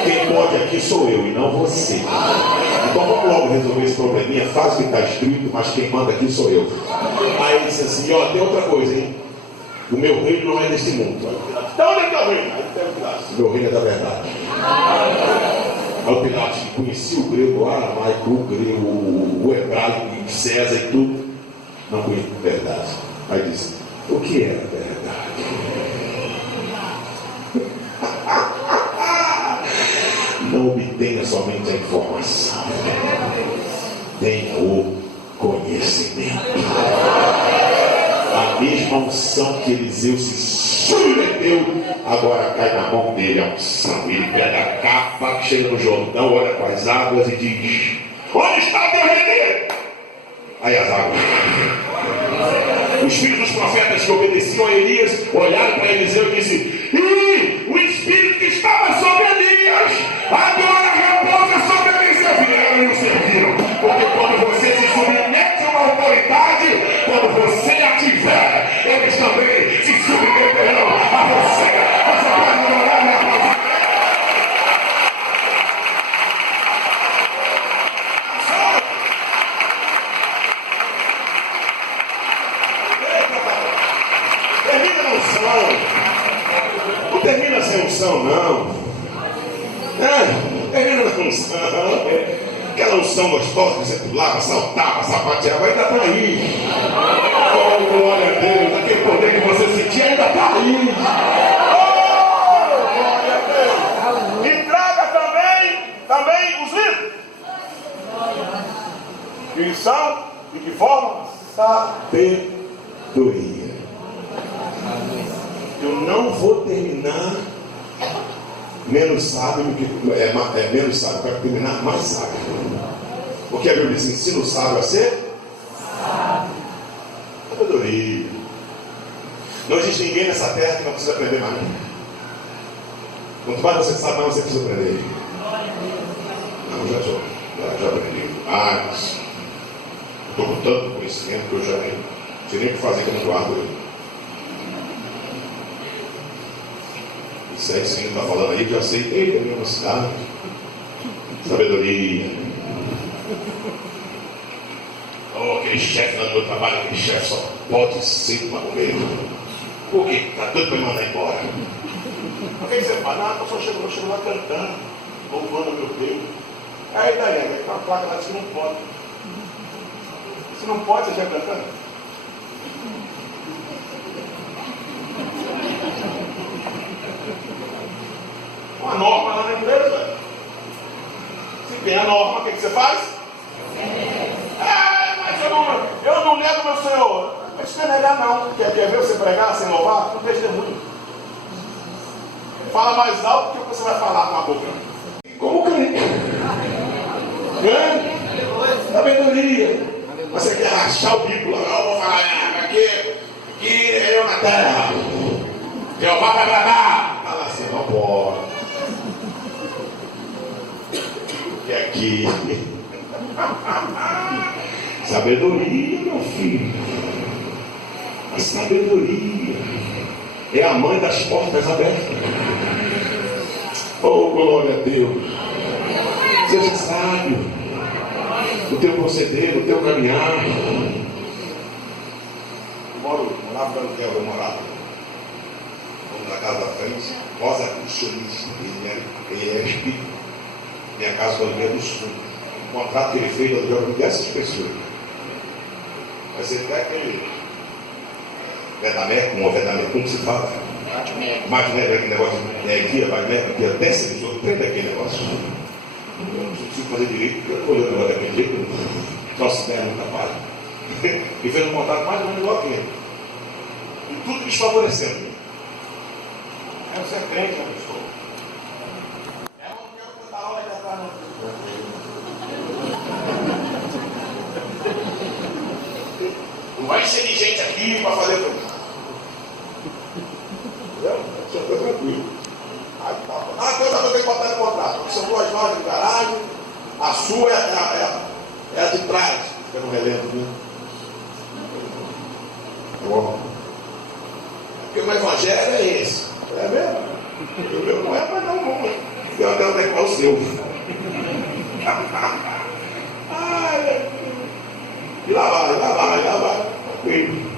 Quem pode aqui sou eu e não você. Então vamos logo resolver esse probleminha. Faz o que está escrito, mas quem manda aqui sou eu. Aí ele disse assim: ó, tem outra coisa, hein? O meu reino não é desse mundo. Então onde é que é o reino? Aí tem o Pilatos: o meu reino é da verdade. Aí o Pilatos, que conhecia o grego, o aramaico, o grego, o hebraico, o César e tudo, não conhecia a verdade. Aí disse: o que é a verdade? Não obtenha somente a informação, tenha o conhecimento. A mesma unção que Eliseu se submeteu, agora cai na mão dele a unção. Ele pega a capa, chega no Jordão, olha para as águas e diz: onde está Deus de Elias? Aí as águas. Os filhos dos profetas que obedeciam a Elias olharam para Eliseu e disseram: o Espírito que estava sobre Elias agora repousa sobre Eliseu. Vieram e o serviram. Porque quando você se submete a uma autoridade, quando você a tiver, eles também se submeterão a você. Você pode orar na palavra. Aquela unção gostosa que você pulava, saltava, sapateava, ainda está aí. Oh, glória a Deus. Aquele poder que você sentia ainda está aí. Oh, glória a Deus. E traga também os livros. Que são, de que forma? Sabedoria. Eu não vou terminar menos sábio do que menos sábio, para terminar mais sábio. Porque a Bíblia diz: ensina o sábio a ser sabedoria. Não existe ninguém nessa terra que não precisa aprender mais. Quanto mais você sabe, mais você precisa aprender. Não, já aprendi mais. Estou com tanto conhecimento que eu já nem sei nem o que fazer que eu não guardo ele. Isso aí que o Senhor está falando aí, que eu sei, eita, minha mocidade. Sabedoria. Oh, aquele chefe lá no meu trabalho, aquele chefe só pode ser magomeiro. Por quê? Está doido para me mandar embora. Por que você fala? Não, eu só chego lá cantando, louvando meu Deus. Aí daí, vai com uma placa lá que não pode. Se não pode, você já cantando? Uma norma lá na empresa. Se tem a norma, o que você faz? Mas eu não nego meu Senhor. Mas não quer negar não. Quer ver você pregar sem louvar? Não testemunho. Fala mais alto do que você vai falar com a boca. Como crente? Sabedoria. Você quer rachar o bico lá? Eu vou falar, aqui é eu na terra. Jeová vai bradar. Fala assim, não pode. E aqui. Sabedoria, meu filho. A sabedoria é a mãe das portas abertas. Oh, glória a Deus. Seja sábio no teu proceder, no teu caminhar. Morava no aluguel, eu morava. Vamos na casa da frente, Rosa Cristianista, ele é espírito. Minha casa foi no do sul. O contrato que ele fez, eu aluguel para dessas pessoas. Vai ser até aquele Vedameco, como se fala? Magneto, aquele negócio guia, Magneto, até sensor, trem daquele negócio. Eu não consigo fazer direito, porque eu estou olhando agora daquele jeito, nossa ideia não trabalha. E fez um contrato mais ou menos igual a ele. E tudo desfavorecendo. Você é crente, né, pessoal? Eu não quero cantar aula de atrás, não vai ser de gente aqui para fazer tudo. Entendeu? Só fica tranquilo. Toda vez que botar no contrato. São 2 horas de garagem. A sua é a de trás. Fica no relento, viu? É bom. Porque o evangelho é esse. É mesmo? O meu não é, mas não. Eu até vou decorar o seu. E lá vai. Tranquilo.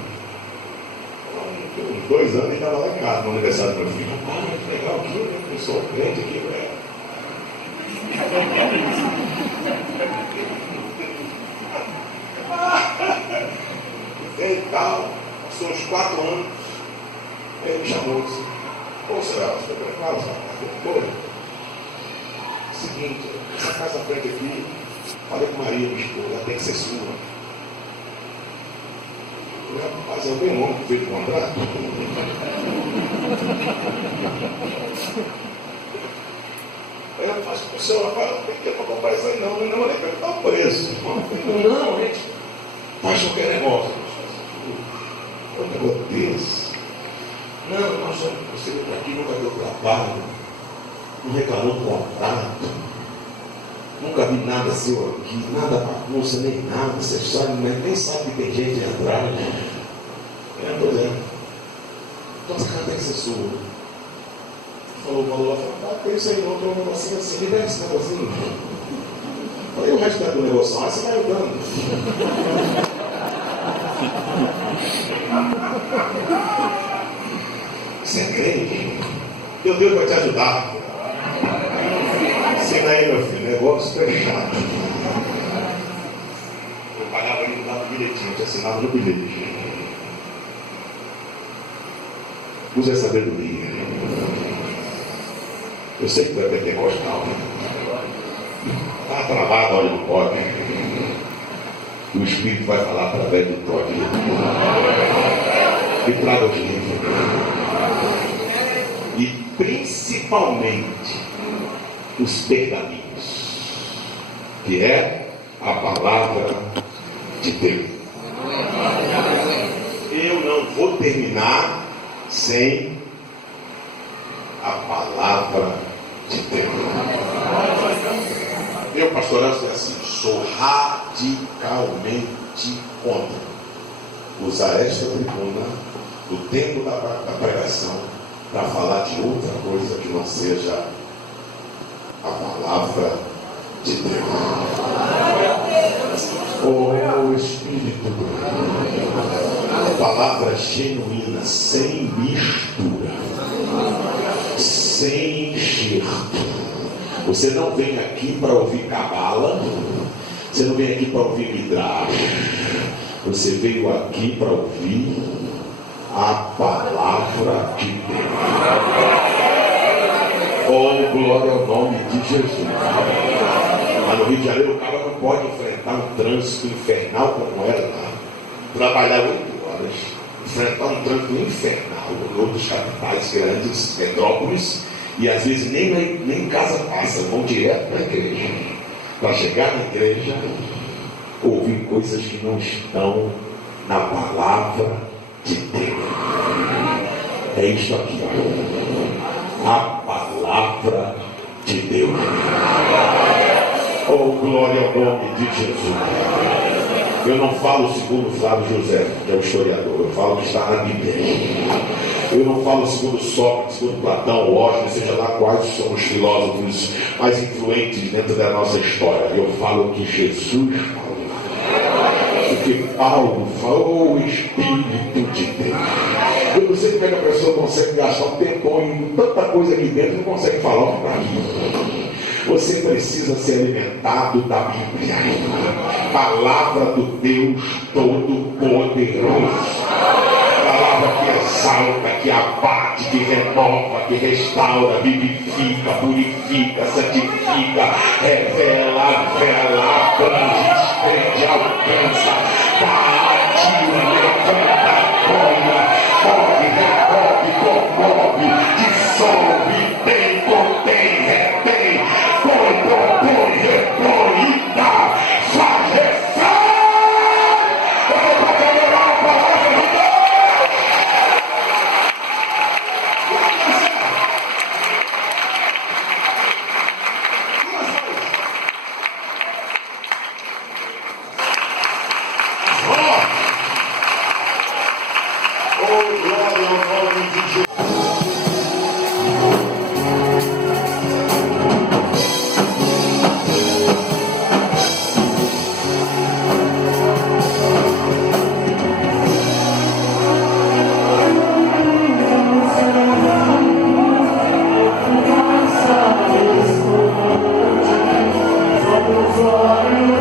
Uns 2 anos ele estava lá em casa, no aniversário do meu filho. Que legal aqui, né? Eu sou crente aqui, velho. E tal, passou uns 4 anos. Aí ele me chamou e disse: ô, Será, você vai preparar essa casa? Seguinte, essa casa frente aqui, falei com Maria, minha esposa, ela tem que ser sua. Mas é bem longo que fez o contrato. Aí eu faço com o senhor, rapaz, não tem que ter para comprar isso aí não, eu nem perguntar o preço. Não, gente, faz qualquer negócio. Um negócio desse. Não, nós você veio para aqui, nunca deu trabalho, não reclamou do contrato, nunca vi nada seu aqui, nada bagunça, nem nada, você sabe, mas nem sabe que tem gente atrás. Eu estou dizendo, então essa casa tem que ser sua. Falou o valor lá, falou, tem isso aí não, tem um negocinho assim, me dá esse negocinho. Falei, o resto do negócio, você vai ajudando. Você é crente? Deus vai te ajudar. Ensina aí, meu filho, negócio fechado. assinado no bilhete. Use a sabedoria. Eu sei que tu é pentecostal. Está travado, olha no toque. O Espírito vai falar através do toque. E traga os livros. E principalmente os pergaminhos, que é a palavra de Deus. Eu não vou terminar sem a palavra de Deus. Eu, pastor Elcio, assim, sou radicalmente contra usar esta tribuna do tempo da pregação para falar de outra coisa que não seja a palavra de Deus. Oh Espírito, palavra genuína, sem mistura, sem enxerto. Você não vem aqui para ouvir cabala, você não vem aqui para ouvir midrash, você veio aqui para ouvir a palavra de Deus. Oh, glória ao nome de Jesus. Mas no Rio de Janeiro o cara não pode enfrentar um trânsito infernal como era lá. Trabalhar 8 horas, enfrentar um trânsito infernal em outras capitais grandes, metrópoles, e às vezes nem em casa passa, vão direto para a igreja. Para chegar na igreja, ouvir coisas que não estão na palavra de Deus. É isso aqui, ó. A palavra de Deus. Oh, glória ao nome de Jesus. Eu não falo segundo Flávio José, que é o historiador, eu falo que está na Bíblia. Eu não falo segundo Sócrates, segundo Platão, Washington, seja lá quais são os filósofos mais influentes dentro da nossa história. Eu falo que Jesus falou. Porque Paulo falou, o Espírito de Deus. Eu não sei como é que a pessoa consegue gastar um tempão em tanta coisa aqui dentro e não consegue falar o para mim. Você precisa ser alimentado da Bíblia, palavra do Deus Todo-Poderoso, palavra que exalta, que abate, que renova, que restaura, vivifica, purifica, santifica, revela, abrange, estende, alcança, bate, levanta, apoia, move, remove, comove, dissolve, tem, contém, retém, põe, propõe, repõe, e dá, faz, refaz. Eu vou para melhorar a palavra de Deus. Oh, glória ao nome de Jesus. Vamos orar.